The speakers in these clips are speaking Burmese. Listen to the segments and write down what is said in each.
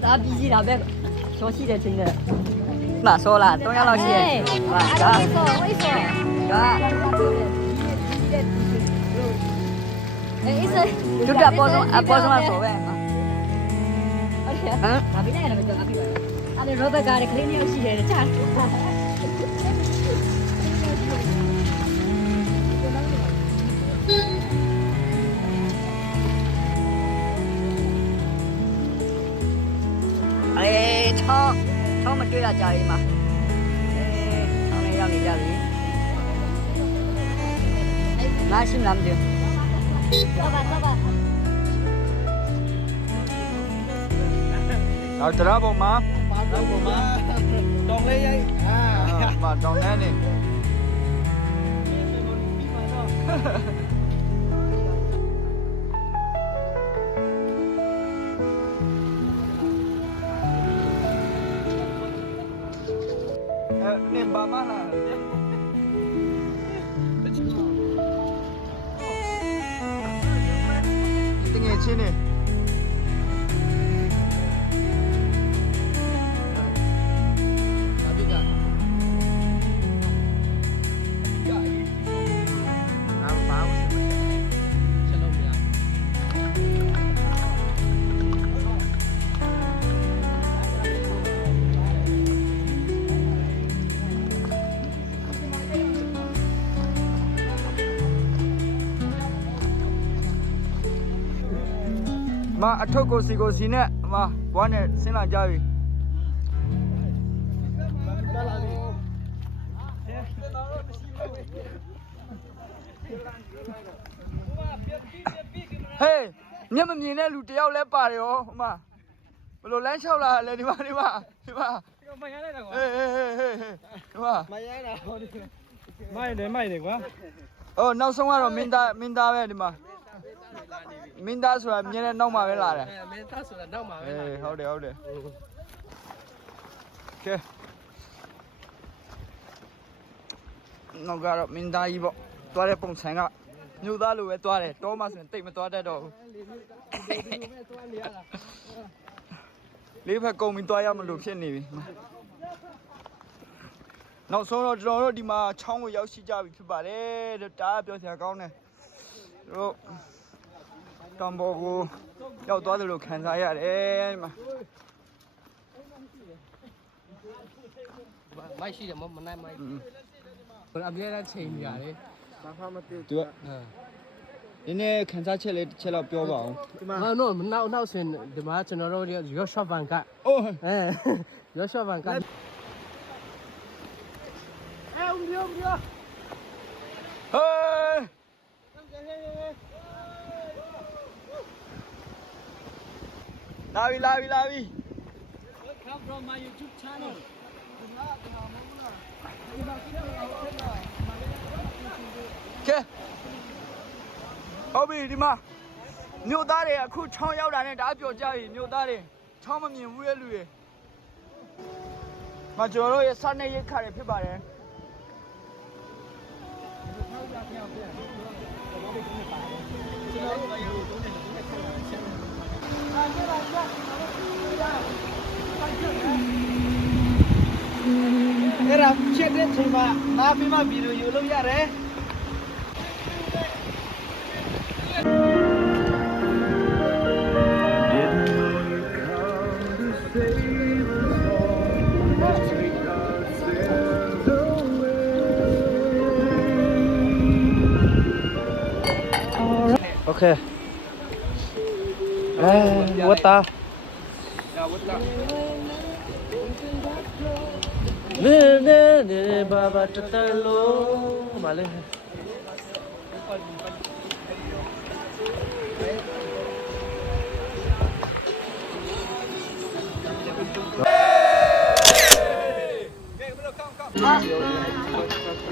打笔记了，别小气点听的。那说了，东阳老师，啊，我一说，就这包装啊，包装了所谓啊。那边那个叫哪边？那罗伯家的肯定有细节的，这。哎，超么对了家里嘛，哎，超没让你家里，拿心拿不着。走吧。เอาตระบมาตรงเลยยัยมาตรงนั้นนี่นี่บ้ามาล่ะติงเอชินี่มาအထုပ်ကိုစီနဲ့มาဘွားနဲ့ဆင်းလာကြပြီဟေးမျက်မမြင်တဲ့လူတယောက်လဲပါတယ်ရောဟိုမှာဘယ်လိုလမ်းလျှောက်လာလဲဒီမှာမရလိုက်တာကွာဟေးဒီမှာမရလိုက်တာဟောဒီမိုက်တယ်ကွာအော်နောက်ဆုံးကတော့မင်းသားပဲဒီမှာမင်းသားဆိုတာမြင်တဲ့နောက်မှာပဲလာတယ်မင်းသားဆိုတာနောက်မှာပဲလာတယ်ဟုတ်တယ်ကဲနောက်ကတော့မင်းသားကြီးပေါ့သွားတဲ့ပုံစံကမြို့သားလိုပဲသွားတယ်တောမှဆိုရင်တိတ်မသွားတတ်တော့ဘူးလေးဖက်ကုန်ပြီးသွားရမလို့ဖြစ်နေပြီနောက်ဆုံးတော့ကျွန်တော်တို့ဒီမှာချောင်းကိုရောက်ရှိကြပြီဖြစ်ပါတယ်တအားပြောစရာကောင်းတယ်တို့တောင်ပေါ်ကိုရောက်သွားတယ်လို့ခံစားရတယ်ဒီမှာမိုက်ရှိတယ်မနိုင်မိုက်အပြည့်နဲ့ချိန်နေရတယ်ဘာမှမသိဘူးသူကဒီနေ့ခံစားချက်လေးတစ်ချက်တော့ပြောပါအောင်ဒီမှာနောက်ဆိုရင်ဒီမှာကျွန်တော်တို့ရော့ရှော့ဗန်ကအိုးရော့ရှော့ဗန်ကဦး လာပြီလာပြီလာပြီ Come from my YouTube channel. ကဲဟုတ်ပြီဒီမှာမြို့သားတွေအခုချောင်းရောက်တာနဲ့တအားပျော်ကြပြီမြို့သားတွေချောင်းမမြင်ဘူးရဲ့လူတွေမကျွန်တော်တို့ရဲ့စားနေရိတ်ခါတွေဖြစ်ပါတယ်အဲ့ဒါချက်တဲ့ချိန်မှာနားပြီးမှဗီဒီယိုယူလို့ရတယ် Okay. What the? Ne baba tatalo male.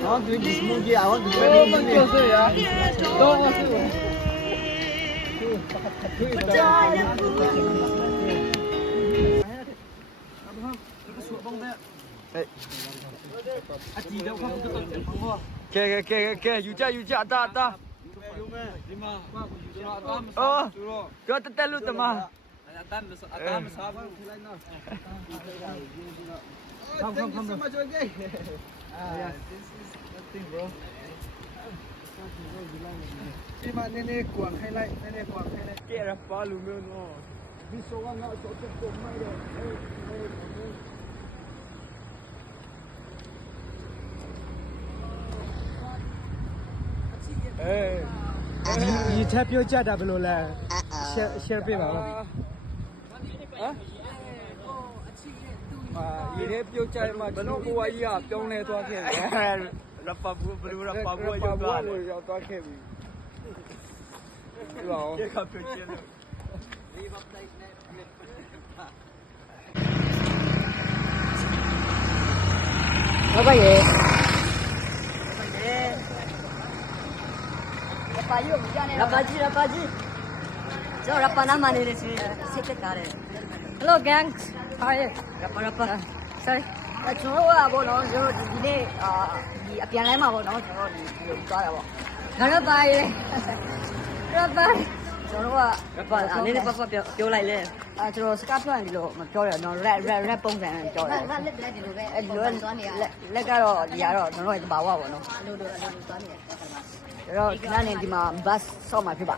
I want to do this movie. I want to do this movie. Don't want to. ကဲယူကြအတာဒီမှာကျွန်တော်အသားမ အော် စားဘူးတော့ ပြောတက်လို့တမ အသားမစားဘူးထိုးလိုက်နော် Come so much okay yeah this is nothing bro ဒီမှာနည်းနည်းကွာခိုင်းလိုက်နည်းနည်းကွာခိုင်းလိုက် ကဲရပါလူမျိုးနော် ဒီဆိုကငါဆိုတဲ့ပုံမိုက်တယ်ဒီချက်ပြောကြတာဘယ်လိုလဲ share ပေးပါဦး ရေထဲပြုတ်ကြမှာကျွန်တော်ဘဝကြီးကပြောင်းလဲသွားခဲ့တယ်ရပဘူးဘယ်လိုရပဘူးရောက်သွားတယ် ရောက်သွားခဲ့ပြီ ဒီပါဦးကပြုတ်ချင်တယ် 老板爷，老板鸡，这老板那么的是谁在打的 ？Hello gang，哎，老板，sorry，ကျွန်တော်ကဘောနော်ကျွန်တော်ဒီနေ့ဒီအပြန်လဲမှာပေါ့နော်ကျွန်တော်ဒီသွားတာပေါ့။ငါတော့ပါရဲ့။တော့ပါကျွန်တော်ကအနေနဲ့ပတ်ပြောလိုက်လဲ။ကျွန်တော်စကားပြောရင်ဒီလိုမပြောရတော့ rap ပုံစံနဲ့ပြောတယ်။ငါလက်ဒီလိုပဲအဲ့ဒီလိုလက်ကတော့ဒီကတော့ကျွန်တော်ရဲ့တဘာဝပေါ့နော်။အလိုသွားနေတယ်။အဲ့တော့ခဏနေဒီမှာ bus ဆော့မှာဖြစ်ပါ